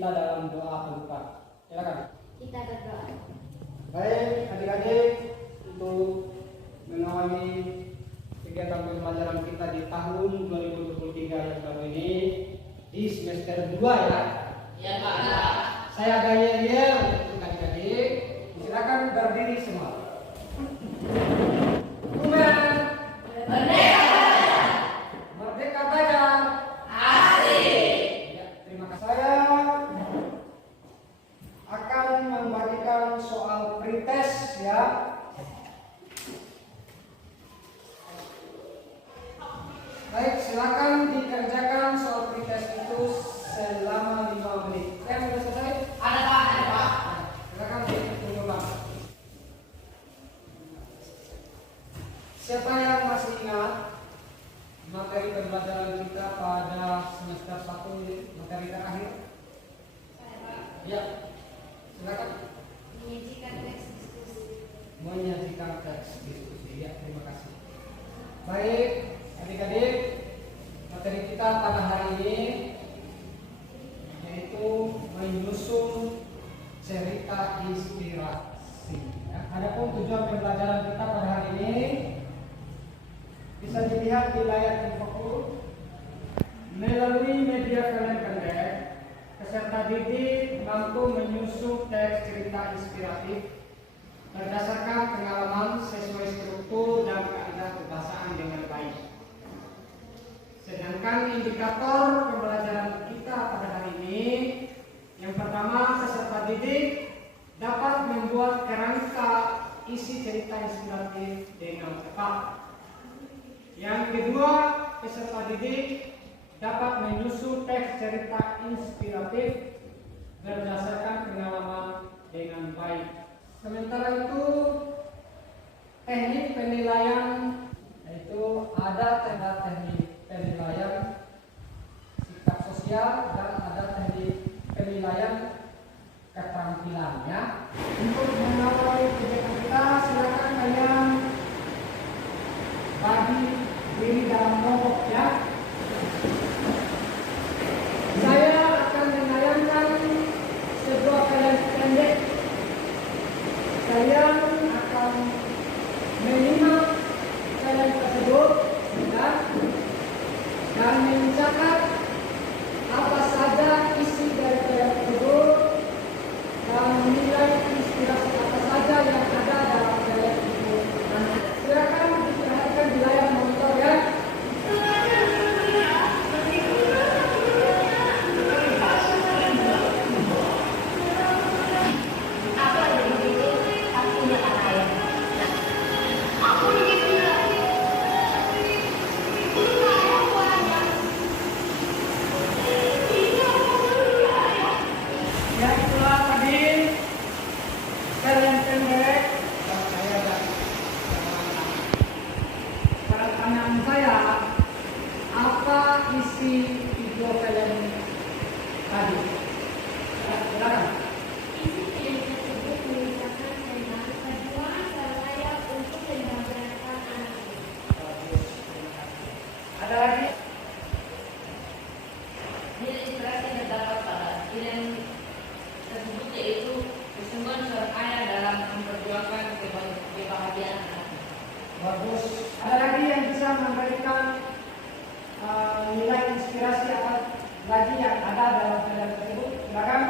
kita dalam doa pembuka. Silakan. Kita berdoa. Baik, adik-adik, untuk mengawali kegiatan pembelajaran kita di tahun 2023 yang baru ini di semester 2 ya. Ya Pak. Saya Gaya untuk adik-adik. Silakan berdiri semua. Kumen. Merdeka. Merdeka belajar. Asik. Ya, terima kasih. Saya akan membagikan soal pretest ya. Baik, silakan dikerjakan soal pretest itu selama 5 menit. Saya sudah selesai? Ada Pak, ada Pak. Silakan diulang. Siapa yang masih ingat materi pembelajaran kita pada semester 1 ini, materi terakhir? Saya Pak. Ya, silakan. Menyajikan teks diskusi. Menyajikan teks diskusi. Ya, terima kasih. Baik, adik-adik, materi kita pada hari ini yaitu menyusun cerita inspirasi. Ya, adapun tujuan pembelajaran kita pada hari ini bisa dilihat di layar infoku. Melalui media film pendek, peserta didik mampu menyusun teks cerita inspiratif berdasarkan pengalaman sesuai struktur dan kaidah kebahasaan dengan baik. Sedangkan indikator pembelajaran kita pada hari ini, yang pertama, peserta didik dapat membuat kerangka isi cerita inspiratif dengan tepat. Yang kedua, peserta didik dapat menyusun teks cerita inspiratif berdasarkan pengalaman dengan baik. Sementara itu, teknik penilaian yaitu ada teknik penilaian sikap sosial dan ada teknik penilaian keterampilannya. Untuk mengawali kegiatan kita, silakan kalian bagi diri dalam kelompok ya. Saya akan menayangkan sebuah film pendek. Kalian akan menyimak film tersebut ya, dan mencatat apa saja isi dari film tersebut dan menilai inspirasi apa saja yang ada dalam film itu. Silakan diperhatikan di layar monitor ya. Ya, itulah tadi film pendek yang saya dan pertanyaan saya, apa isi video film tadi? Ya, silakan. Isi film tersebut mengisahkan tentang perjuangan seraya untuk pemberdayaan anak. Bagus, terima kasih. Ada lagi? Nilai inspirasi yang terdapat pada film tersebut yaitu kesungguhan seorang ayah dalam memperjuangkan kebahagiaan anak. Bagus. Ada lagi yang bisa memberikan nilai inspirasi apa lagi yang ada dalam film tersebut? Silakan.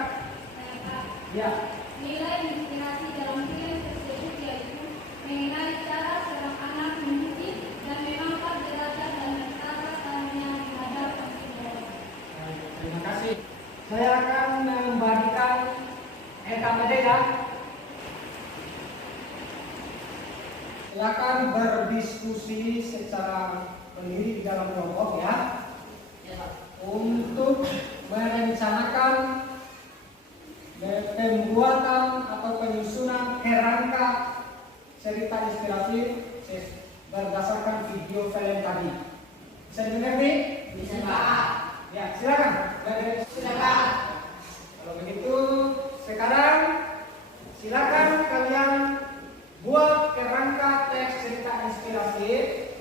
Saya Pak. Ya. Nilai inspirasi dalam film tersebut yaitu mengenai cara seorang anak mendidik dan mengangkat derajat dan ketatanannya di hadapan Tuhan. Baik, terima kasih. Saya akan membagikan RKPD ya. Silakan berdiskusi secara mandiri di dalam kelompok ya. Ya Pak. Untuk merencanakan pembuatan atau penyusunan kerangka cerita inspiratif berdasarkan video film tadi. Bisa dimengerti? Bisa Pak. Ya, silakan. Silakan. Kalau begitu, sekarang silakan kalian buat kerangka teks cerita inspiratif,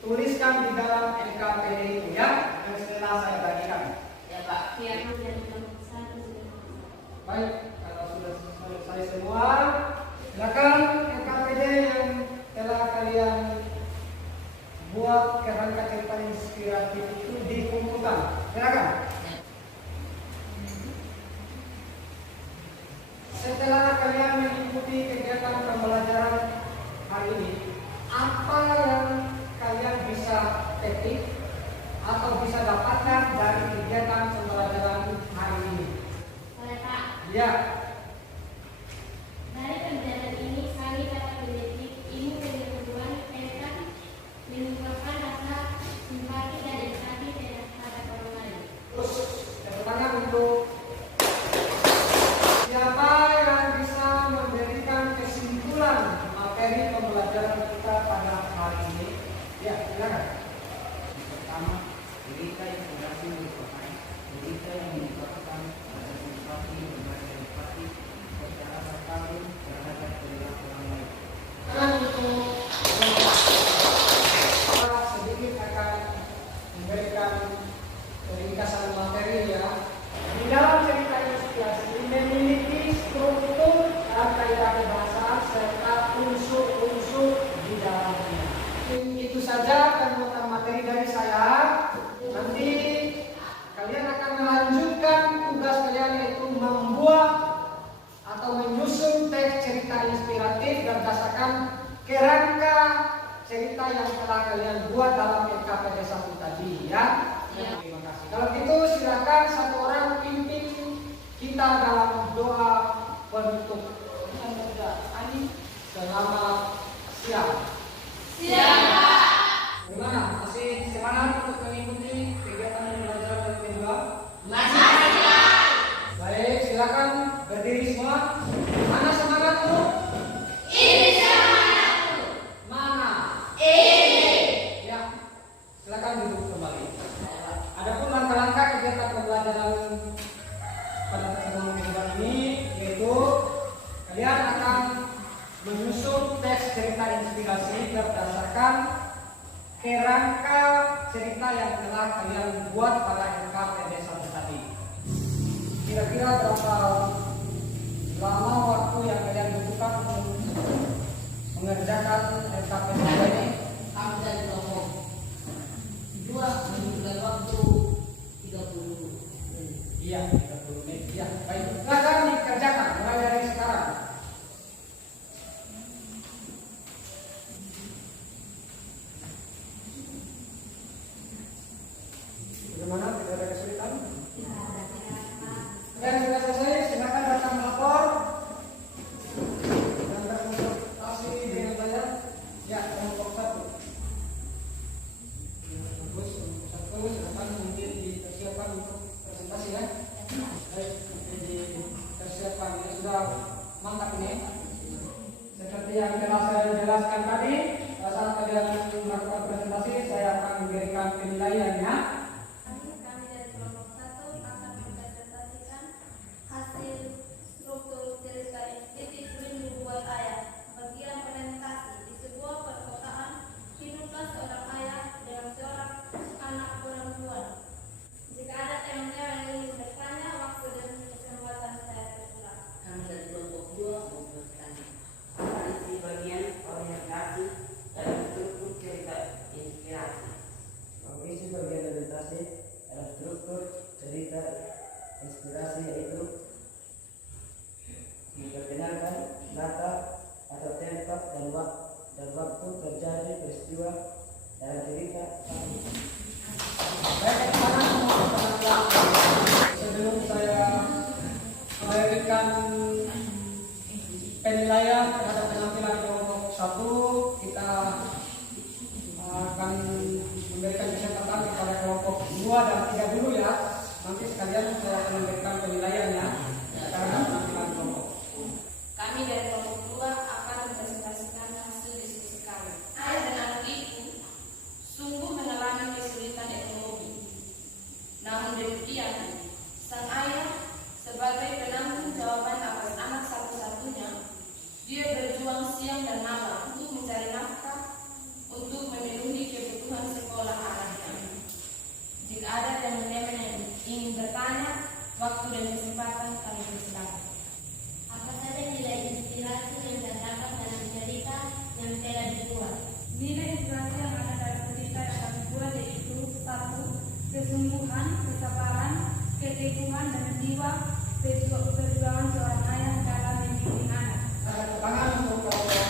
tuliskan di dalam NKPD itu ya, yang setelah saya bagikan. Ya Pak. Yang dari nomor 1 Baik, kalau sudah selesai semua, silakan LKPD yang telah kalian buat kerangka cerita inspiratif itu dikumpulkan. Silakan. Setelah kalian mengikuti kegiatan pembelajaran hari ini, apa yang kalian bisa petik atau bisa dapatkan dari kegiatan pembelajaran hari ini? Boleh Pak? Ya, Dari pembelajaran ini kami dapat mendidik ilmu pengetahuan tentang menimbulkan rasa simpati dan empati terhadap orang lain. terus yang pertama untuk siapa yang bisa memberikan kesimpulan materi pembelajaran kita pada hari ini? Ya, silakan. Pertama, berita informasi merupakan berita yang menyebabkan rasa simpati berbagai empati secara terkait terhadap perilaku orang lain. Dan untuk saya sedikit akan memberikan ringkasan materi ya. Di dalam cerita inspirasi memiliki struktur dan kaidah bahasa serta unsur-unsur di dalamnya. Itu saja penutupan materi dari saya. Nanti kalian akan melanjutkan tugas kalian yaitu membuat atau menyusun teks cerita inspiratif berdasarkan kerangka cerita yang telah kalian buat dalam LKPD 1 tadi ya. Terima kasih. Kalau gitu silakan satu orang pimpin kita dalam doa penutup. Selamat siang. Gimana? Masih semangat untuk mengikuti kegiatan pembelajaran dari kedua? Baik, silakan berdiri semua. Mana semangatmu? Mana? Ya, silakan duduk kembali. Adapun langkah-langkah kegiatan pembelajaran pada pertemuan kedua ini yaitu kalian akan menyusun teks cerita inspirasi berdasarkan kerangka cerita yang telah kalian buat pada LKPD 1 tadi. Kira-kira berapa lama waktu yang kalian butuhkan untuk mengerjakan LKPD ini? Kami dari kelompok 2 membutuhkan waktu 30 menit. Iya, 30 menit. Ya, baik. Silakan dikerjakan mulai dari sekarang. Bagaimana? Tidak ada kesulitan? Dan sudah selesai, silakan datang melapor dan berkonsultasi dengan saya. Ya, kelompok 1. Bagus, kelompok 1 silakan mungkin dipersiapkan untuk presentasi ya. Baik, dipersiapkan ya, sudah mantap ini. Seperti yang telah saya jelaskan tadi, saat kalian melakukan presentasi, saya akan memberikan penilaiannya. Kami dari kelompok 1 akan mempresentasikan hasil struktur cerita inspiratif membuat ayah. Bagian presentasi di sebuah perkotaan hiduplah seorang ayah dengan seorang anak perempuan. Jika ada teman-teman yang ingin bertanya, waktu dan kesempatan saya terpulang. Kami dari kelompok 2 mau bertanya. Apa isi bagian orientasi dalam struktur cerita inspirasi? Isi bagian orientasi dalam struktur cerita inspirasi yaitu diperkenalkan latar atau tempat dan waktu terjadi peristiwa dalam cerita. Baik, sekarang sebelum saya memberikan penilaian terhadap penampilan kelompok 1, kita akan memberikan kesempatan kepada kelompok 2 dan 3 dulu ya. Nanti sekalian saya akan memberikan penilaiannya karena penampilan kelompok. Kami dari kelompok 2 akan mempresentasikan hasil diskusi kami. Ayah dan anak itu sungguh mengalami kesulitan ekonomi. Namun demikian, sang ayah sebagai penanggung jawaban atas anak satu-satunya, dia berjuang siang dan malam untuk mencari nafkah untuk memenuhi kebutuhan sekolah anaknya. Jika ada teman-teman yang ingin bertanya, waktu dan kesempatan kami persilakan. yang telah dibuat. Nilai inspirasi yang ada dalam cerita yang kami buat yaitu 1. Kesungguhan, kesabaran, keteguhan, dan jiwa perjuangan seorang ayah dalam mendidik anak. Tangan untuk kelompok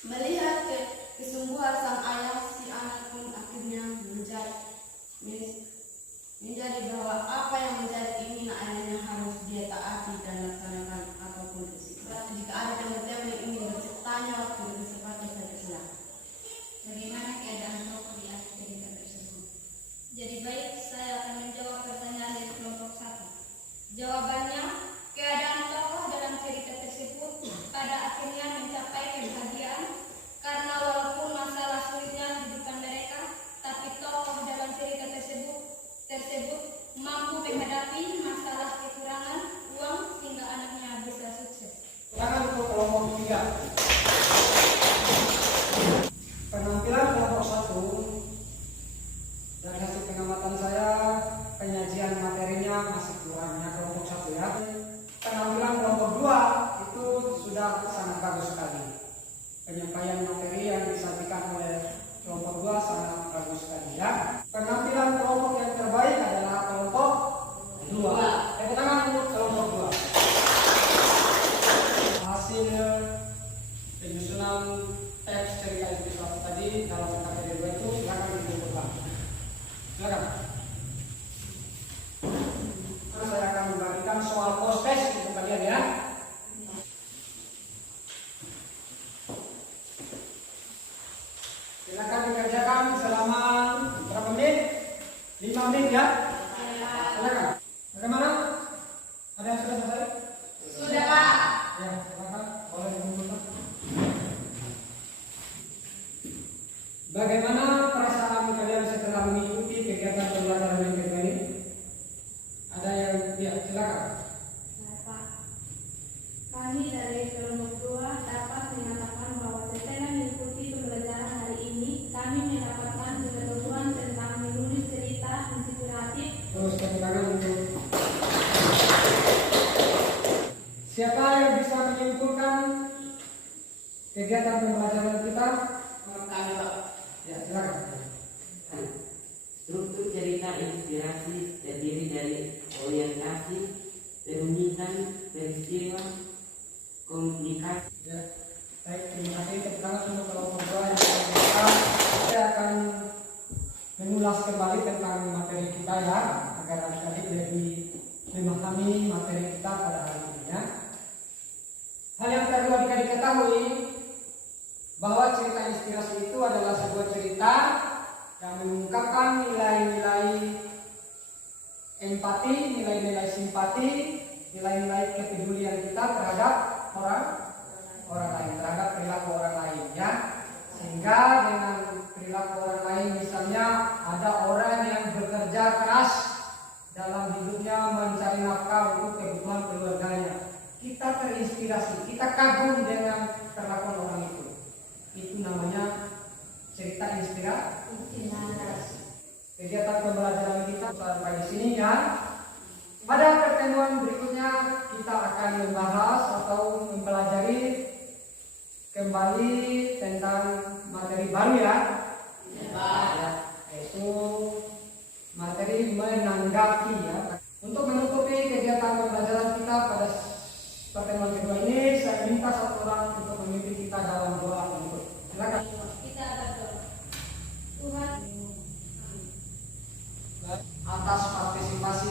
2. Melihat kesungguhan sang ayah, si anak pun akhirnya menjadi bahwa apa yang menjadi keinginan ayahnya harus dia taati dan laksanakan apapun resiko. Jika ada yang ingin bertanya waktu kesempatan saya silakan. Bagaimana keadaan tokoh di akhir cerita tersebut? Jadi baik, saya akan menjawab pertanyaan dari kelompok 1. Jawabannya, keadaan tokoh dalam cerita tersebut pada akhirnya mencapai kebahagiaan karena walaupun masalah sulitnya kehidupan mereka, tapi tokoh dalam cerita tersebut mampu menghadapi masalah kekurangan uang sehingga anaknya bisa sukses. Tangan untuk kelompok 3. Penampilan kelompok 1 dari hasil pengamatan saya, penyajian materinya masih kurangnya kelompok 1 ya. Penampilan kelompok 2 itu sudah sangat bagus sekali. Penyampaian materi yang disampaikan oleh kelompok 2 sangat bagus sekali ya. Penampilan kelompok yang terbaik adalah kelompok 2. Tepuk tangan untuk kelompok 2. Hasil penyusunan teks cerita inspirasi tadi dalam materi 2 itu silakan dikumpulkan. Silakan. Nah, saya akan membagikan soal post-test untuk kalian ya. Silakan dikerjakan selama berapa menit? 5 menit ya. Silakan. Bagaimana? Ada yang sudah selesai? Sudah, Pak. Ya, silakan. Boleh dikumpulkan. Bagaimana perasaan kalian setelah mengikuti kegiatan pembelajaran yang kedua ini? Ada yang ya, silakan. Pak, kami dari kelompok 2 dapat menyatakan bahwa setelah mengikuti pembelajaran hari ini, kami mendapatkan pengetahuan tentang menulis cerita inspiratif. Terus tepuk tangan untuk siapa yang bisa menyimpulkan kegiatan pembelajaran kita? Kami, Pak. Ya, silakan. Struktur cerita inspirasi terdiri dari orientasi, perumitan, peristiwa, komunikasi. Ya, baik, terima kasih. Tepuk tangan untuk kelompok 2 yang akan kita. Saya akan mengulas kembali tentang materi kita ya, agar adik-adik lebih memahami materi kita pada hari ini ya. Hal yang perlu adik-adik ketahui bahwa cerita inspirasi itu adalah sebuah cerita yang mengungkapkan nilai-nilai empati, nilai-nilai simpati, nilai-nilai kepedulian kita terhadap orang lain, terhadap perilaku orang lain ya. Sehingga dengan perilaku orang lain, misalnya ada orang yang bekerja keras dalam hidupnya mencari nafkah untuk kebutuhan keluarganya, kita terinspirasi, kita kagum dengan perlakuan orang itu. Itu namanya cerita inspirasi. Kegiatan pembelajaran kita sampai di sini ya. Pada pertemuan berikutnya kita akan membahas atau mempelajari kembali tentang materi baru ya. Ya, yaitu materi menanggapi ya. Untuk menutupi kegiatan pembelajaran kita pada pertemuan kedua ini, saya minta satu orang untuk memimpin kita dalam doa berikut. Silakan. Kita berdoa. Tuhan, Atas partisipasi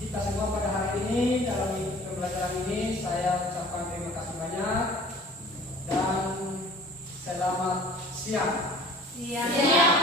kita semua pada hari ini dalam pembelajaran ini, saya ucapkan terima kasih banyak dan selamat siang. siap.